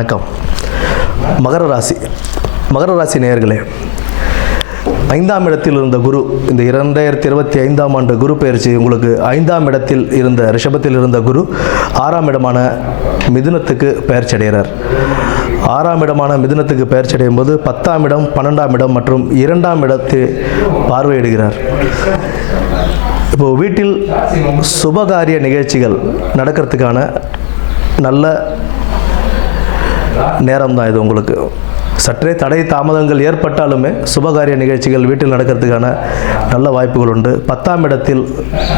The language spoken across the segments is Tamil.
வணக்கம். மகர ராசி நேயர்களே, 5ஆம் இடத்தில் இருந்த குரு, இந்த 2025ஆம் ஆண்டு குரு பெயர்ச்சி உங்களுக்கு 5ஆம் இடத்தில் இருந்த ரிஷபத்தில் இருந்த குரு 6ஆம் இடமான மிதுனத்துக்கு பெயர்ச்சி அடைகிறார். 6ஆம் இடமான மிதுனத்துக்கு பெயர்ச்சி அடையும் போது 10ஆம் இடம், 12ஆம் இடம் மற்றும் 2ஆம் இடத்தை பார்வையிடுகிறார். இப்போது வீட்டில் சுபகாரிய நிகழ்ச்சிகள் நடக்கிறதுக்கான நல்ல நேரம் தான் இது. உங்களுக்கு சற்றே தடை தாமதங்கள் ஏற்பட்டாலுமே சுபகாரிய நிகழ்ச்சிகள் வீட்டில் நடக்கிறதுக்கான நல்ல வாய்ப்புகள் உண்டு. 10ஆம் இடத்தில்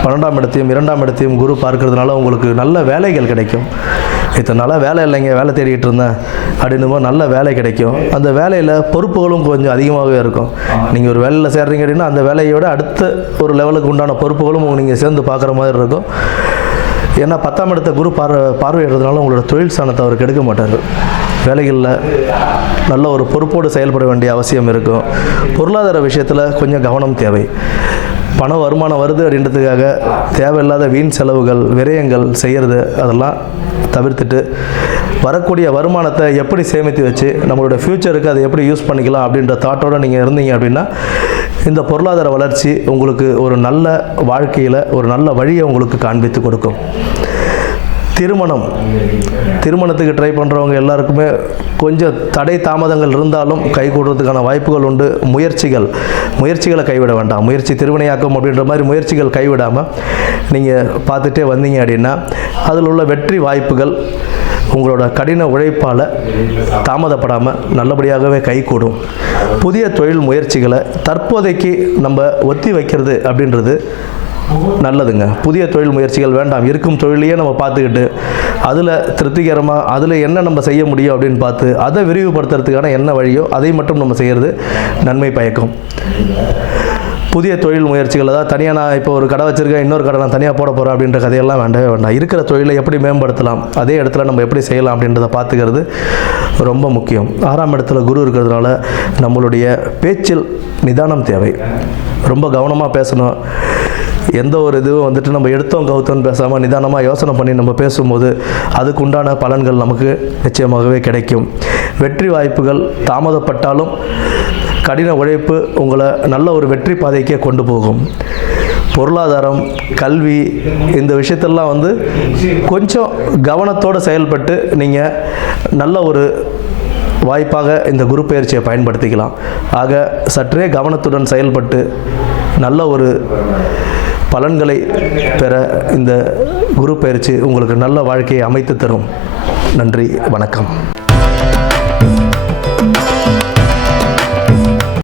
12ஆம் இடத்தையும் 2ஆம் இடத்தையும் குரு பார்க்கறதுனால உங்களுக்கு நல்ல வேலைகள் கிடைக்கும். இத்தனை நாளாக வேலை இல்லைங்க, வேலை தேடிக்கிட்டு இருந்தேன் அப்படின்னும் போது நல்ல வேலை கிடைக்கும். அந்த வேலையில் பொறுப்புகளும் கொஞ்சம் அதிகமாகவே இருக்கும். நீங்கள் ஒரு வேலையில் சேர்றீங்க அப்படின்னா அந்த வேலையோட அடுத்த ஒரு லெவலுக்கு உண்டான பொறுப்புகளும் நீங்கள் சேர்ந்து பார்க்குற மாதிரி இருக்கும். ஏன்னா 10ஆம் இடத்தை குரு பார்வையிடுறதுனால உங்களோட தொழில் ஸ்தானத்தை அவர் கெடுக்க மாட்டார். வேலைகளில் நல்ல ஒரு பொறுப்போடு செயல்பட வேண்டிய அவசியம் இருக்கும். பொருளாதார விஷயத்தில் கொஞ்சம் கவனம் தேவை. பண வருமானம் வருது அப்படின்றதுக்காக தேவையில்லாத வீண் செலவுகள், விரயங்கள் செய்கிறது அதெல்லாம் தவிர்த்துட்டு வரக்கூடிய வருமானத்தை எப்படி சேமித்து வச்சு நம்மளோட ஃப்யூச்சருக்கு அதை எப்படி யூஸ் பண்ணிக்கலாம் அப்படின்ற தாட்டோடு நீங்கள் இருந்தீங்க அப்படின்னா இந்த பொருளாதார வளர்ச்சி உங்களுக்கு ஒரு நல்ல வாழ்க்கையில் ஒரு நல்ல வழியை உங்களுக்கு காண்பித்து கொடுக்கும். திருமணத்துக்கு ட்ரை பண்ணுறவங்க எல்லாருக்குமே கொஞ்சம் தடை தாமதங்கள் இருந்தாலும் கை கூடுறதுக்கான வாய்ப்புகள் உண்டு. முயற்சிகளை கைவிட வேண்டாம். முயற்சி திருவினையாக்கும் அப்படின்ற மாதிரி முயற்சிகள் கைவிடாமல் நீங்கள் பார்த்துட்டே வந்தீங்க அப்படின்னா அதில் உள்ள வெற்றி வாய்ப்புகள் உங்களோட கடின உழைப்பால் தாமதப்படாமல் நல்லபடியாகவே கைகூடும். புதிய தொழில் முயற்சிகளை தற்போதைக்கு நம்ம ஒத்தி வைக்கிறது அப்படின்றது நல்லதுங்க. புதிய தொழில் முயற்சிகள் வேண்டாம். இருக்கும் தொழிலையே நம்ம பார்த்துக்கிட்டு அதில் திருப்திகரமாக அதில் என்ன நம்ம செய்ய முடியும் அப்படின்னு பார்த்து அதை விரிவுபடுத்துறதுக்கான என்ன வழியோ அதை மட்டும் நம்ம செய்கிறது நன்மை பயக்கும். புதிய தொழில் முயற்சிகள் தான் தனியாக நான் இப்போ ஒரு கடை வச்சுருக்கேன், இன்னொரு கடை நான் தனியாக போட போகிறேன் அப்படின்ற கதையெல்லாம் வேண்டவே வேண்டாம். இருக்கிற தொழிலை எப்படி மேம்படுத்தலாம், அதே இடத்துல நம்ம எப்படி செய்யலாம் அப்படின்றத பார்த்துக்கிறது ரொம்ப முக்கியம். 6ஆம் இடத்துல குரு இருக்கிறதுனால நம்மளுடைய பேச்சில் நிதானம் தேவை. ரொம்ப கவனமாக பேசணும். எந்த ஒரு இதுவும் வந்துட்டு நம்ம எடுத்தோம் கவுத்தோன்னு பேசாமல் நிதானமாக யோசனை பண்ணி நம்ம பேசும்போது அதுக்கு உண்டான பலன்கள் நமக்கு நிச்சயமாகவே கிடைக்கும். வெற்றி வாய்ப்புகள் தாமதப்பட்டாலும் கடின உழைப்பு உங்களை நல்ல ஒரு வெற்றி பாதைக்கே கொண்டு போகும். பொருளாதாரம், கல்வி, இந்த விஷயத்தெல்லாம் கொஞ்சம் கவனத்தோடு செயல்பட்டு நீங்கள் நல்ல ஒரு வாய்ப்பாக இந்த குரு பயிற்சியை பயன்படுத்திக்கலாம். ஆக சற்றே கவனத்துடன் செயல்பட்டு நல்ல ஒரு பலன்களை பெற இந்த குரு பயிற்சி உங்களுக்கு நல்ல வாழ்க்கையை அமைத்து தரும். நன்றி, வணக்கம்.